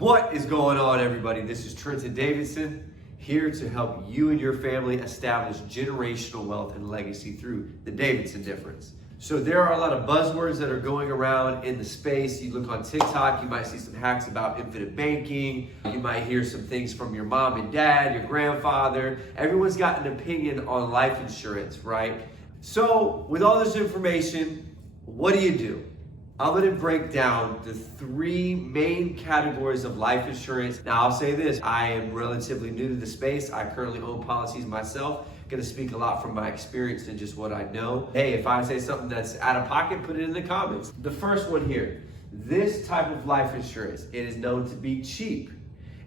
What is going on, everybody? This is Trenton Davidson, here to help you and your family establish generational wealth and legacy through the Davidson difference. So there are a lot of buzzwords that are going around in the space. You look on TikTok, you might see some hacks about infinite banking. You might hear some things from your mom and dad, your grandfather. Everyone's got an opinion on life insurance, right? So with all this information, what do? I'm going to break down the three main categories of life insurance. Now, I'll say this, I am relatively new to the space. I currently own policies myself. Going to speak a lot from my experience and just what I know. Hey, if I say something that's out of pocket, put it in the comments. The first one here, this type of life insurance, it is known to be cheap.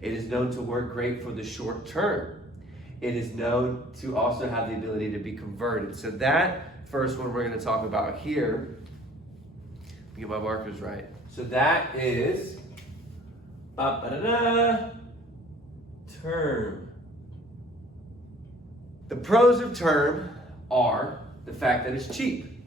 It is known to work great for the short term. It is known to also have the ability to be converted. So that first one we're going to talk about here. Get my markers right. So that is term. The pros of term are the fact that it's cheap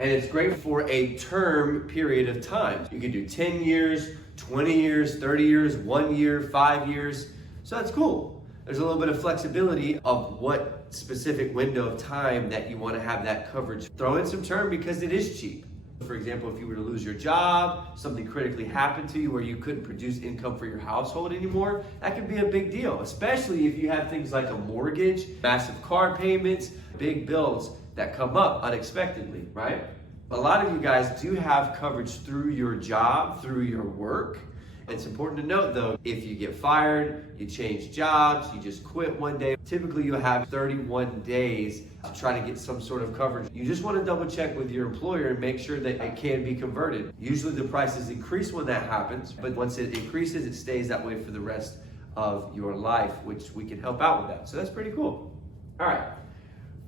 and it's great for a term period of time. You can do 10 years, 20 years, 30 years, 1 year, 5 years. So that's cool. There's a little bit of flexibility of what specific window of time that you want to have that coverage. Throw in some term because it is cheap. For example, if you were to lose your job, something critically happened to you where you couldn't produce income for your household anymore, that could be a big deal, especially if you have things like a mortgage, massive car payments, big bills that come up unexpectedly, right? A lot of you guys do have coverage through your job, through your work. It's important to note though, if you get fired, you change jobs, you just quit one day, typically you'll have 31 days to try to get some sort of coverage. You just want to double check with your employer and make sure that it can be converted. Usually the prices increase when that happens, but once it increases, it stays that way for the rest of your life, which we can help out with that. So that's pretty cool. All right,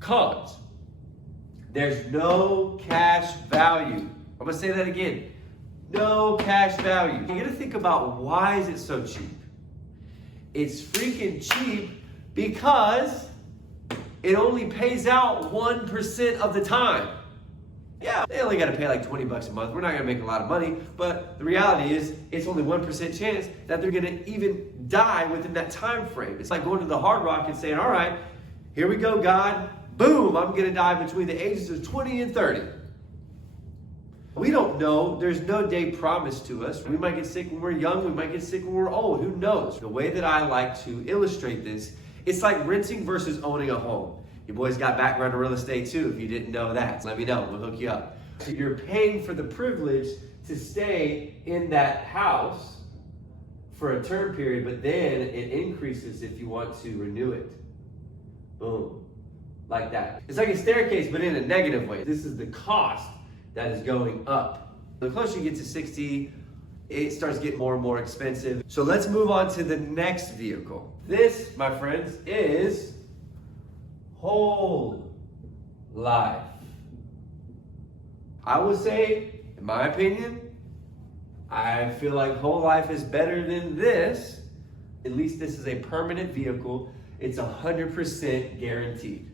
cons. There's no cash value. I'm gonna say that again. No cash value. You gotta think about why is it so cheap? It's freaking cheap because it only pays out 1% of the time. Yeah, they only gotta pay like 20 bucks a month. We're not gonna make a lot of money, but the reality is it's only 1% chance that they're gonna even die within that time frame. It's like going to the Hard Rock and saying, all right, here we go, God. Boom, I'm gonna die between the ages of 20 and 30. We don't know. There's no day promised to us. We might get sick when we're young. We might get sick when we're old. Who knows? The way that I like to illustrate this, it's like renting versus owning a home. You boys got background in real estate too, if you didn't know that. Let me know. We'll hook you up. So you're paying for the privilege to stay in that house for a term period, but then it increases if you want to renew it. Boom. Like that. It's like a staircase, but in a negative way. This is the cost that is going up. The closer you get to 60, it starts getting more and more expensive. So let's move on to the next vehicle. This, my friends, is whole life. I would say, in my opinion, I feel like whole life is better than this. At least this is a permanent vehicle. It's 100% guaranteed.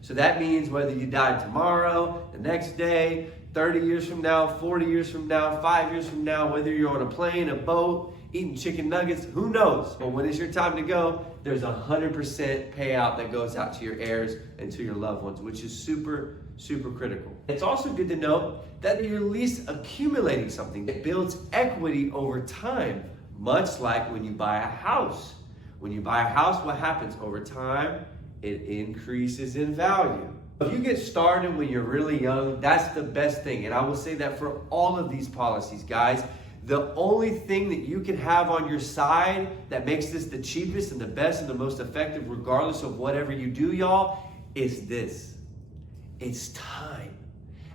So that means whether you die tomorrow, the next day, 30 years from now, 40 years from now, 5 years from now, whether you're on a plane, a boat, eating chicken nuggets, who knows? But when it's your time to go, there's 100% payout that goes out to your heirs and to your loved ones, which is super, super critical. It's also good to know that you're at least accumulating something. It builds equity over time, much like when you buy a house. When you buy a house, what happens over time? It increases in value. If you get started when you're really young, that's the best thing. And I will say that for all of these policies, guys, the only thing that you can have on your side that makes this the cheapest and the best and the most effective, regardless of whatever you do, y'all, is this. It's time.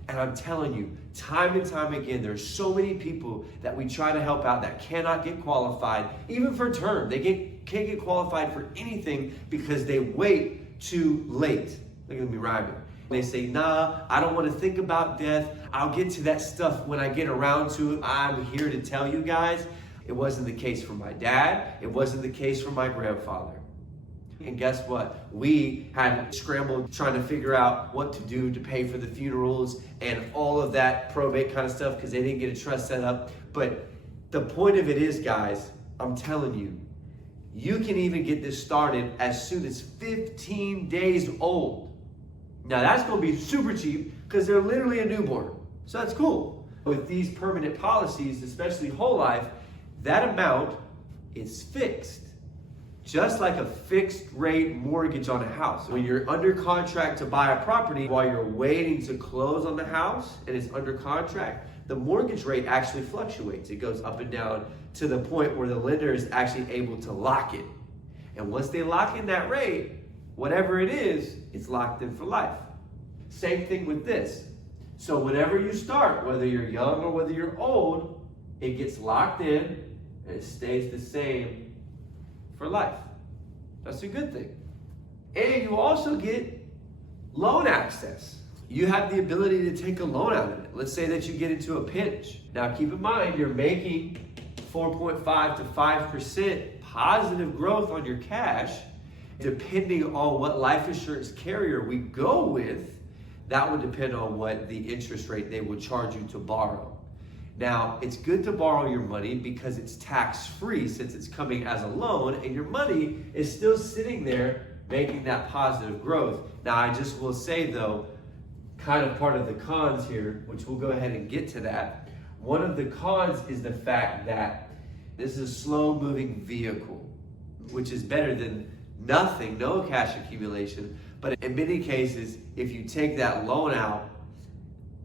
And I'm telling you, time and time again, there's so many people that we try to help out that cannot get qualified, even for term. They can't get qualified for anything because they wait too late. Look at me rhyming. They say, nah, I don't want to think about death. I'll get to that stuff when I get around to it. I'm here to tell you guys, it wasn't the case for my dad. It wasn't the case for my grandfather. And guess what? We had scrambled trying to figure out what to do to pay for the funerals and all of that probate kind of stuff because they didn't get a trust set up. But the point of it is, guys, I'm telling you, you can even get this started as soon as 15 days old. Now that's gonna be super cheap because they're literally a newborn. So that's cool. With these permanent policies, especially whole life, that amount is fixed. Just like a fixed rate mortgage on a house. When you're under contract to buy a property, while you're waiting to close on the house and it's under contract, the mortgage rate actually fluctuates. It goes up and down to the point where the lender is actually able to lock it. And once they lock in that rate, whatever it is, it's locked in for life. Same thing with this. So whenever you start, whether you're young or whether you're old, it gets locked in and it stays the same for life. That's a good thing. And you also get loan access. You have the ability to take a loan out of it. Let's say that you get into a pinch. Now keep in mind, you're making 4.5 to 5% positive growth on your cash. Depending on what life insurance carrier we go with, that would depend on what the interest rate they would charge you to borrow. Now, it's good to borrow your money because it's tax-free since it's coming as a loan and your money is still sitting there making that positive growth. Now, I just will say though, kind of part of the cons here, which we'll go ahead and get to that. One of the cons is the fact that this is a slow-moving vehicle, which is better than nothing, no cash accumulation. But in many cases, if you take that loan out,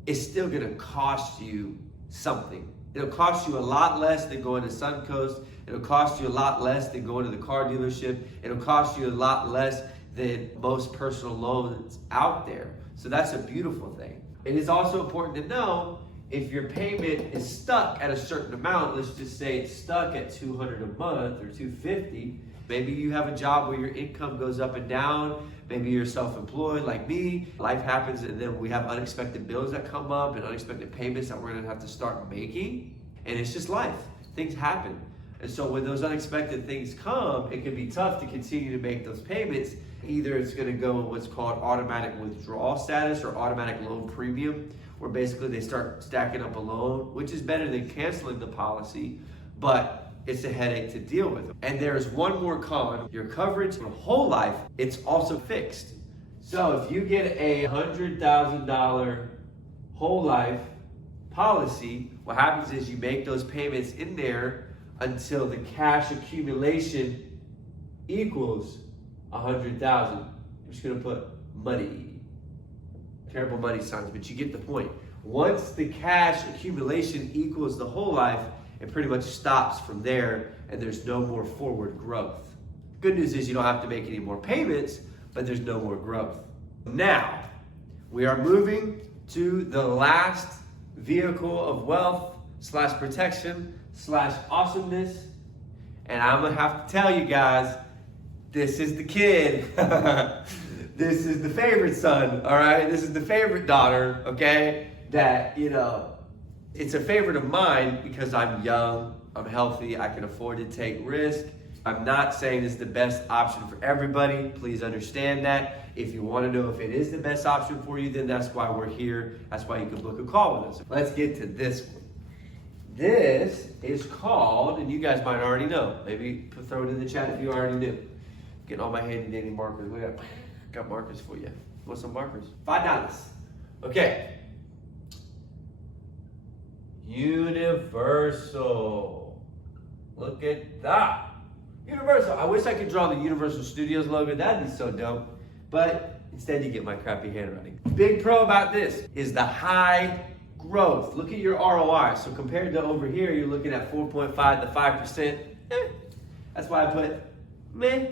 it's still gonna cost you something. It'll cost you a lot less than going to Suncoast. It'll cost you a lot less than going to the car dealership. It'll cost you a lot less than most personal loans out there. So that's a beautiful thing. It is also important to know if your payment is stuck at a certain amount, let's just say it's stuck at $200 a month or $250. Maybe you have a job where your income goes up and down. Maybe you're self-employed like me. Life happens and then we have unexpected bills that come up and unexpected payments that we're gonna have to start making. And it's just life, things happen. And so when those unexpected things come, it can be tough to continue to make those payments. Either it's gonna go in what's called automatic withdrawal status or automatic loan premium, where basically they start stacking up a loan, which is better than canceling the policy, but it's a headache to deal with. And there's one more con. Your coverage for whole life, it's also fixed. So if you get a $100,000 whole life policy, what happens is you make those payments in there until the cash accumulation equals 100,000. I'm just gonna put money. Terrible money signs, but you get the point. Once the cash accumulation equals the whole life, it pretty much stops from there and there's no more forward growth. Good news is you don't have to make any more payments, but there's no more growth. Now, we are moving to the last vehicle of wealth / protection / awesomeness. And I'm gonna have to tell you guys, this is the kid. This is the favorite son, all right? This is the favorite daughter, okay? That, you know, it's a favorite of mine because I'm young, I'm healthy, I can afford to take risk. I'm not saying it's the best option for everybody. Please understand that. If you want to know if it is the best option for you, then that's why we're here. That's why you can book a call with us. Let's get to this one. This is called, and you guys might already know. Maybe throw it in the chat if you already knew. Getting all my handy dandy markers. We got markers for you. Want some markers? $5. Okay. Universal. Look at that. Universal. I wish I could draw the Universal Studios logo. That'd be so dope. But instead you get my crappy handwriting. Big pro about this is the high growth. Look at your ROI. So compared to over here, you're looking at 4.5 to 5%. That's why I put meh.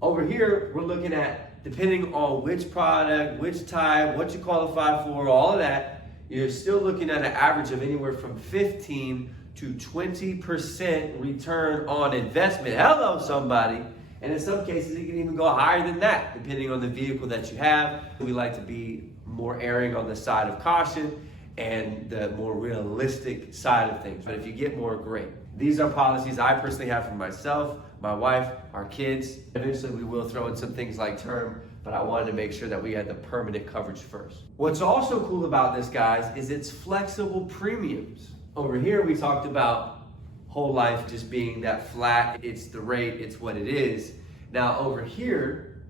Over here, we're looking at, depending on which product, which type, what you qualify for, all of that, you're still looking at an average of anywhere from 15 to 20% return on investment. Hello, somebody. And in some cases, it can even go higher than that, depending on the vehicle that you have. We like to be more erring on the side of caution and the more realistic side of things. But if you get more, great. These are policies I personally have for myself, my wife, our kids. Eventually, we will throw in some things like term, but I wanted to make sure that we had the permanent coverage first. What's also cool about this, guys, is it's flexible premiums. Over here, we talked about whole life just being that flat, it's the rate, it's what it is. Now over here,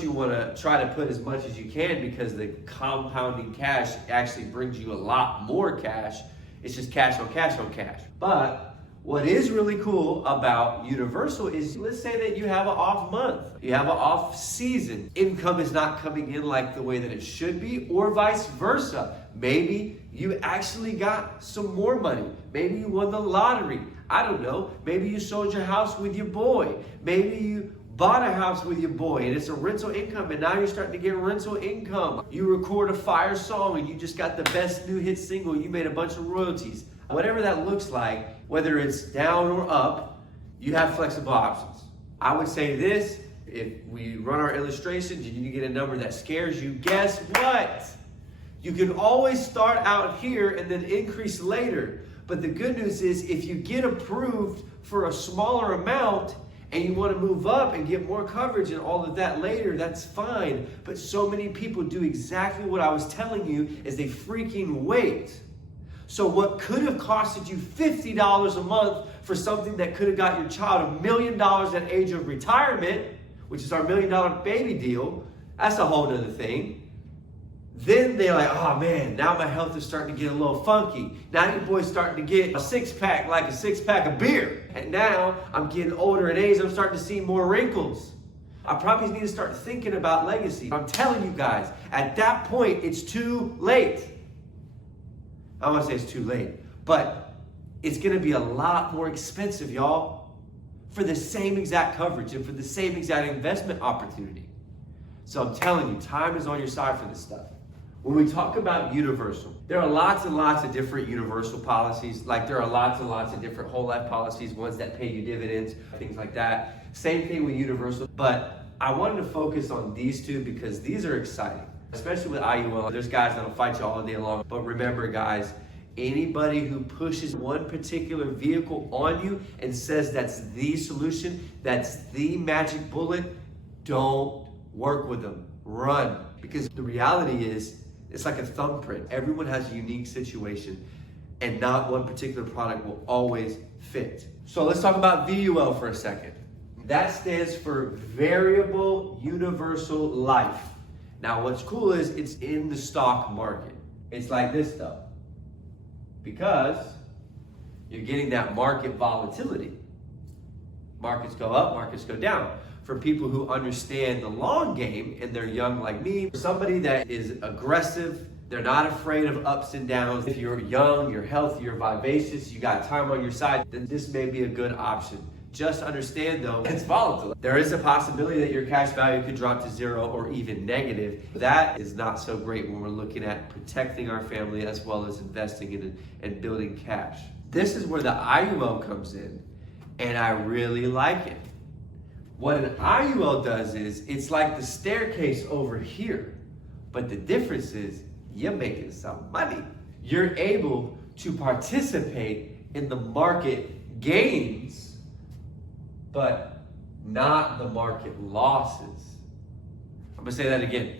you want to try to put as much as you can because the compounding cash actually brings you a lot more cash. It's just cash on cash on cash. But what is really cool about Universal is, let's say that you have an off month, you have an off season, income is not coming in like the way that it should be, or vice versa. Maybe you actually got some more money. Maybe you won the lottery. I don't know. Maybe you sold your house with your boy. Maybe you bought a house with your boy and it's a rental income, and now you're starting to get rental income. You record a fire song and you just got the best new hit single. You made a bunch of royalties. Whatever that looks like, whether it's down or up, you have flexible options. I would say this, if we run our illustrations and you get a number that scares you, guess what? You can always start out here and then increase later. But the good news is, if you get approved for a smaller amount and you want to move up and get more coverage and all of that later, that's fine. But so many people do exactly what I was telling you, is they freaking wait. So what could have costed you $50 a month for something that could have got your child $1 million at age of retirement, which is our $1 million baby deal, that's a whole nother thing. Then they're like, oh man, now my health is starting to get a little funky. Now your boy's starting to get a six-pack, like a six-pack of beer. And now I'm getting older in age, I'm starting to see more wrinkles. I probably need to start thinking about legacy. I'm telling you guys, at that point, it's too late. I don't want to say it's too late, but it's going to be a lot more expensive, y'all, for the same exact coverage and for the same exact investment opportunity. So I'm telling you, time is on your side for this stuff. When we talk about Universal, there are lots and lots of different Universal policies. Like there are lots and lots of different whole life policies, ones that pay you dividends, things like that. Same thing with Universal, but I wanted to focus on these two because these are exciting. Especially with IUL, there's guys that'll fight you all day long. But remember guys, anybody who pushes one particular vehicle on you and says that's the solution, that's the magic bullet, don't work with them, run. Because the reality is, it's like a thumbprint. Everyone has a unique situation and not one particular product will always fit. So let's talk about VUL for a second. That stands for Variable Universal Life. Now what's cool is it's in the stock market. It's like this though, because you're getting that market volatility. Markets go up, markets go down. For people who understand the long game and they're young like me, somebody that is aggressive, they're not afraid of ups and downs. If you're young, you're healthy, you're vivacious, you got time on your side, then this may be a good option. Just understand though, it's volatile. There is a possibility that your cash value could drop to zero or even negative. That is not so great when we're looking at protecting our family as well as investing in it and building cash. This is where the IUL comes in, and I really like it. What an IUL does is, it's like the staircase over here, but the difference is you're making some money. You're able to participate in the market gains, but not the market losses. I'm gonna say that again.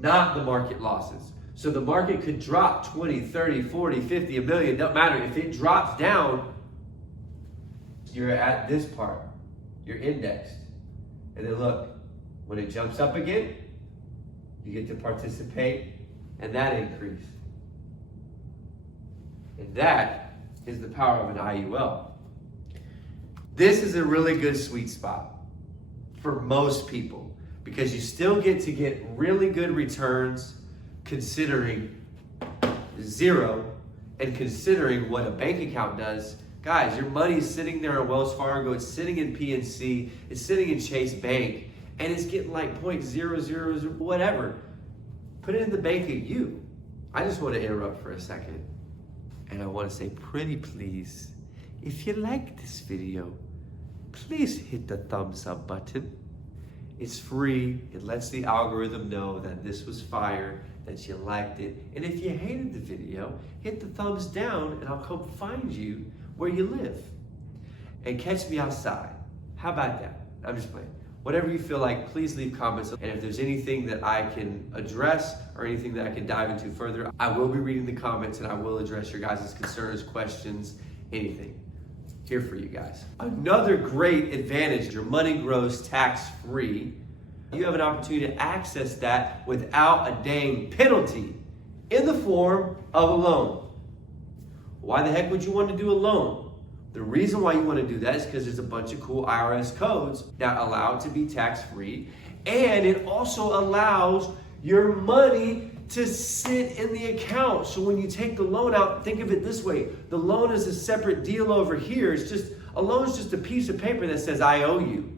Not the market losses. So the market could drop 20, 30, 40, 50, a million, don't matter. If it drops down, you're at this part. You're indexed. And then look, when it jumps up again, you get to participate in that increase. And that is the power of an IUL. This is a really good sweet spot for most people because you still get to get really good returns considering zero and considering what a bank account does. Guys, your money is sitting there at Wells Fargo, it's sitting in PNC, it's sitting in Chase Bank, and it's getting like 0.000 whatever. Put it in the bank of you. I just want to interrupt for a second. And I want to say pretty please, if you like this video, please hit the thumbs up button. It's free, it lets the algorithm know that this was fire, that you liked it. And if you hated the video, hit the thumbs down and I'll come find you where you live and catch me outside. How about that? I'm just playing. Whatever you feel like, please leave comments. And if there's anything that I can address or anything that I can dive into further, I will be reading the comments and I will address your guys' concerns, questions, anything. Here for you guys. Another great advantage, your money grows tax-free. You have an opportunity to access that without a dang penalty in the form of a loan. Why the heck would you want to do a loan? The reason why you want to do that is because there's a bunch of cool IRS codes that allow it to be tax-free, and it also allows your money to sit in the account. So when you take the loan out, think of it this way. The loan is a separate deal over here. A loan is just a piece of paper that says, I owe you.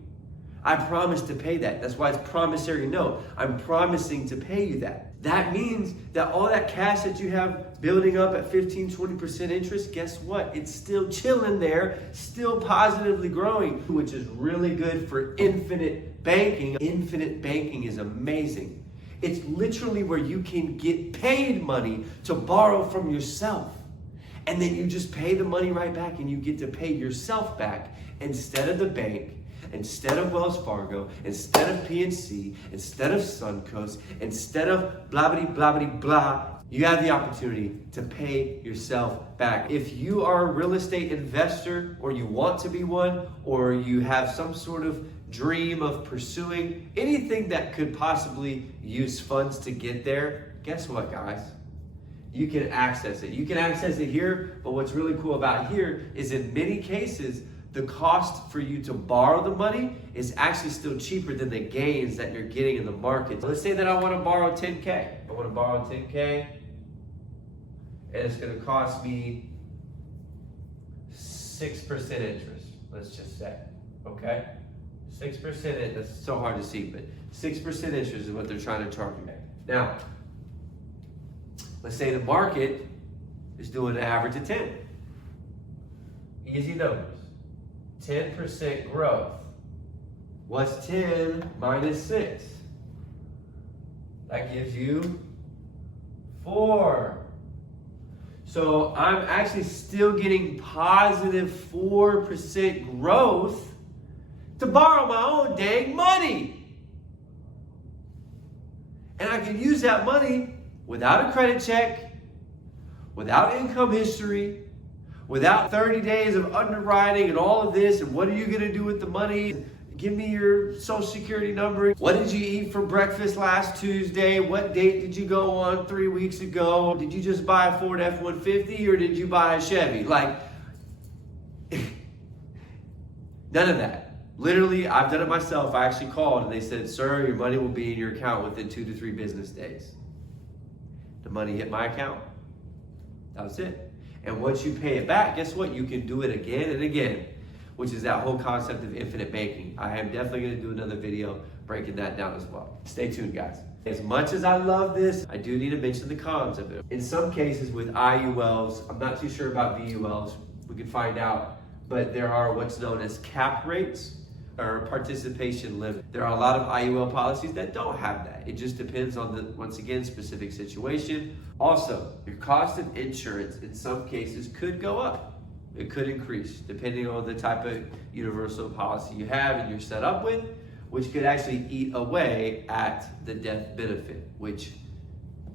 I promise to pay that. That's why it's promissory note. I'm promising to pay you that. That means that all that cash that you have building up at 15, 20% interest, guess what? It's still chilling there, still positively growing, which is really good for infinite banking. Infinite banking is amazing. It's literally where you can get paid money to borrow from yourself. And then you just pay the money right back and you get to pay yourself back instead of the bank, instead of Wells Fargo, instead of PNC, instead of Suncoast, instead of blah, blah, blah, blah, blah. You have the opportunity to pay yourself back. If you are a real estate investor, or you want to be one, or you have some sort of dream of pursuing anything that could possibly use funds to get there, guess what, guys? You can access it. You can access it here, but what's really cool about here is in many cases, the cost for you to borrow the money is actually still cheaper than the gains that you're getting in the market. Let's say that I want to borrow 10K. I want to borrow 10K, and it's going to cost me 6% interest, let's just say, okay? 6%, that's so hard to see, but 6% interest is what they're trying to charge you. Now, let's say the market is doing an average of 10. Easy numbers. 10% growth. What's 10 minus 6? That gives you 4. So I'm actually still getting positive 4% growth to borrow my own dang money. And I can use that money without a credit check, without income history, without 30 days of underwriting and all of this, and what are you gonna do with the money? Give me your social security number. What did you eat for breakfast last Tuesday? What date did you go on 3 weeks ago? Did you just buy a Ford F-150 or did you buy a Chevy? Like, none of that. Literally, I've done it myself. I actually called and they said, sir, your money will be in your account within 2 to 3 business days. The money hit my account. That was it. And once you pay it back, guess what? You can do it again and again, which is that whole concept of infinite banking. I am definitely gonna do another video breaking that down as well. Stay tuned, guys. As much as I love this, I do need to mention the cons of it. In some cases with IULs, I'm not too sure about VULs, we can find out, but there are what's known as cap rates or participation limit. There are a lot of IUL policies that don't have that. It just depends on the, once again, specific situation. Also, your cost of insurance in some cases could go up. It could increase depending on the type of universal policy you have and you're set up with, which could actually eat away at the death benefit, which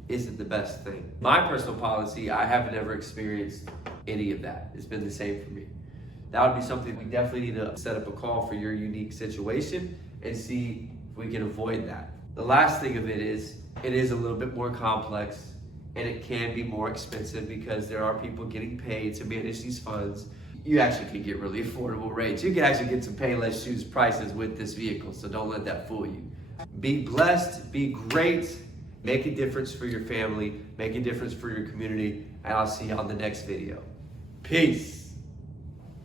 isn't the best thing. My personal policy, I haven't ever experienced any of that. It's been the same for me. That would be something we definitely need to set up a call for your unique situation and see if we can avoid that. The last thing of it is a little bit more complex and it can be more expensive because there are people getting paid to manage these funds. You actually can get really affordable rates. You can actually get some pay less shoes prices with this vehicle, so don't let that fool you. Be blessed, be great, make a difference for your family, make a difference for your community, and I'll see you on the next video. Peace.